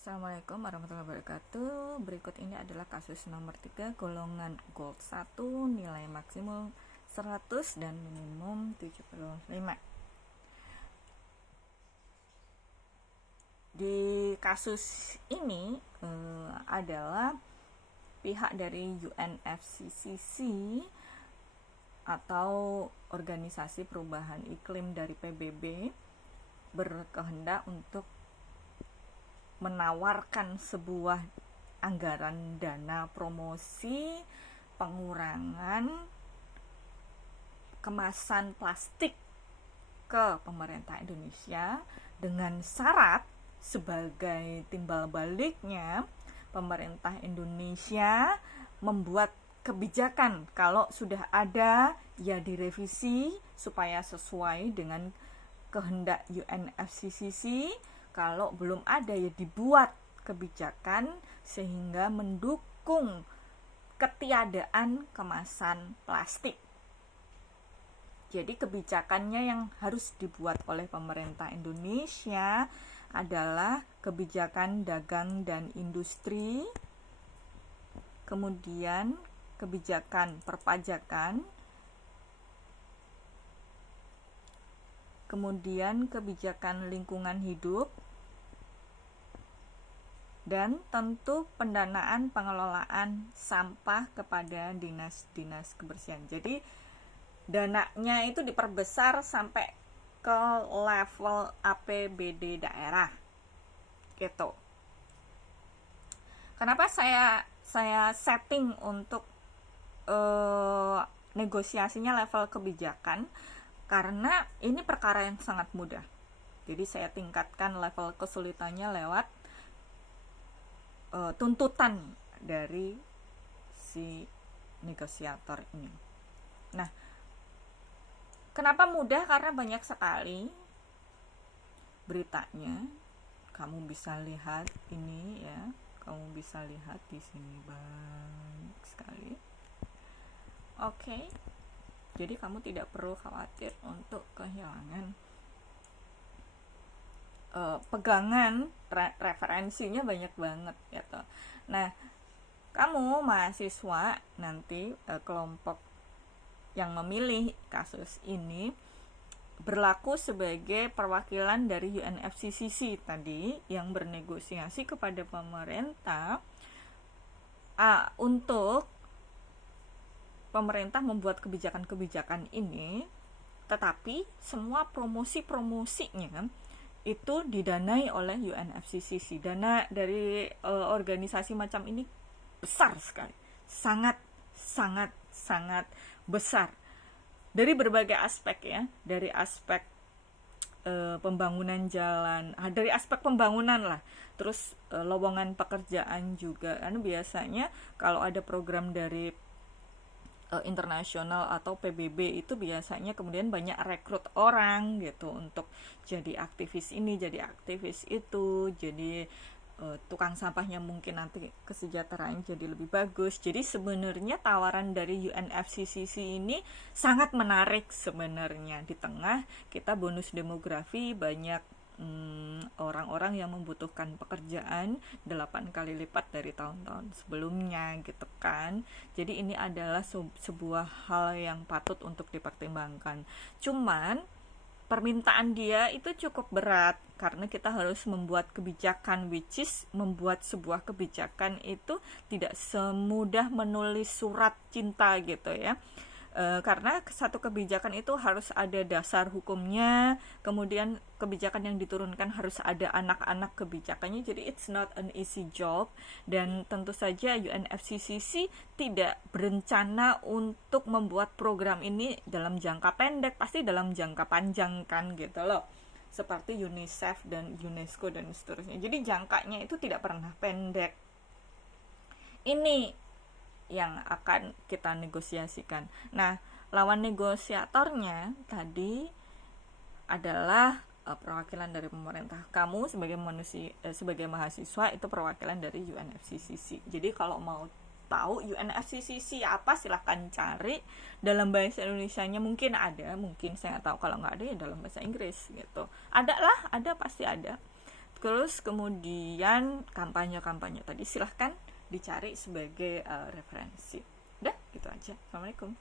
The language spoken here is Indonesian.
Assalamualaikum warahmatullahi wabarakatuh. Berikut ini adalah kasus nomor 3 golongan Gold 1, nilai maksimum 100 dan minimum 75. Di kasus ini adalah pihak dari UNFCCC atau Organisasi Perubahan Iklim dari PBB berkehendak untuk menawarkan sebuah anggaran dana promosi pengurangan kemasan plastik ke pemerintah Indonesia dengan syarat sebagai timbal baliknya pemerintah Indonesia membuat kebijakan. Kalau sudah ada ya direvisi supaya sesuai dengan kehendak UNFCCC. Kalau belum ada ya dibuat kebijakan sehingga mendukung ketiadaan kemasan plastik. Jadi kebijakannya yang harus dibuat oleh pemerintah Indonesia adalah kebijakan dagang dan industri, kemudian kebijakan perpajakan, kemudian kebijakan lingkungan hidup, dan tentu pendanaan pengelolaan sampah kepada dinas-dinas kebersihan. Jadi dananya itu diperbesar sampai ke level APBD daerah gitu. Kenapa saya setting untuk negosiasinya level kebijakan? Karena ini perkara yang sangat mudah. Jadi saya tingkatkan level kesulitannya lewat tuntutan dari si negosiator ini. Nah, kenapa mudah? Karena banyak sekali beritanya. Kamu bisa lihat ini ya. Kamu bisa lihat di sini banyak sekali. Oke. Jadi kamu tidak perlu khawatir untuk kehilangan pegangan, referensinya banyak banget gitu. Nah, kamu mahasiswa nanti kelompok yang memilih kasus ini berlaku sebagai perwakilan dari UNFCCC tadi yang bernegosiasi kepada pemerintah untuk pemerintah membuat kebijakan-kebijakan ini, tetapi semua promosi-promosinya itu didanai oleh UNFCCC. Dana dari organisasi macam ini besar sekali, sangat besar dari berbagai aspek ya, dari aspek pembangunan jalan, dari aspek pembangunan lah, terus lowongan pekerjaan juga. Karena biasanya kalau ada program dari internasional atau PBB itu biasanya kemudian banyak rekrut orang gitu untuk jadi aktivis ini, jadi aktivis itu, jadi tukang sampahnya mungkin nanti kesejahteraan jadi lebih bagus. Jadi sebenarnya tawaran dari UNFCCC ini sangat menarik sebenarnya. Di tengah kita bonus demografi, banyak orang-orang yang membutuhkan pekerjaan 8 kali lipat dari tahun-tahun sebelumnya gitu kan. Jadi ini adalah sebuah hal yang patut untuk dipertimbangkan. Cuman permintaan dia itu cukup berat karena kita harus membuat kebijakan, which is membuat sebuah kebijakan itu tidak semudah menulis surat cinta gitu ya. Karena satu kebijakan itu harus ada dasar hukumnya, kemudian kebijakan yang diturunkan harus ada anak-anak kebijakannya, jadi it's not an easy job. Dan tentu saja UNFCCC tidak berencana untuk membuat program ini dalam jangka pendek, pasti dalam jangka panjang kan gitu loh, seperti UNICEF dan UNESCO dan seterusnya. Jadi jangkanya itu tidak pernah pendek. Ini yang akan kita negosiasikan. Nah, lawan negosiatornya tadi adalah perwakilan dari pemerintah. Kamu sebagai sebagai mahasiswa itu perwakilan dari UNFCCC. Jadi kalau mau tahu UNFCCC apa, silahkan cari dalam bahasa Indonesianya, mungkin ada, mungkin saya nggak tahu. Kalau nggak ada ya dalam bahasa Inggris gitu. Ada lah, ada, pasti ada. Terus kemudian kampanye-kampanye tadi silahkan dicari sebagai referensi. Udah, gitu aja. Assalamualaikum.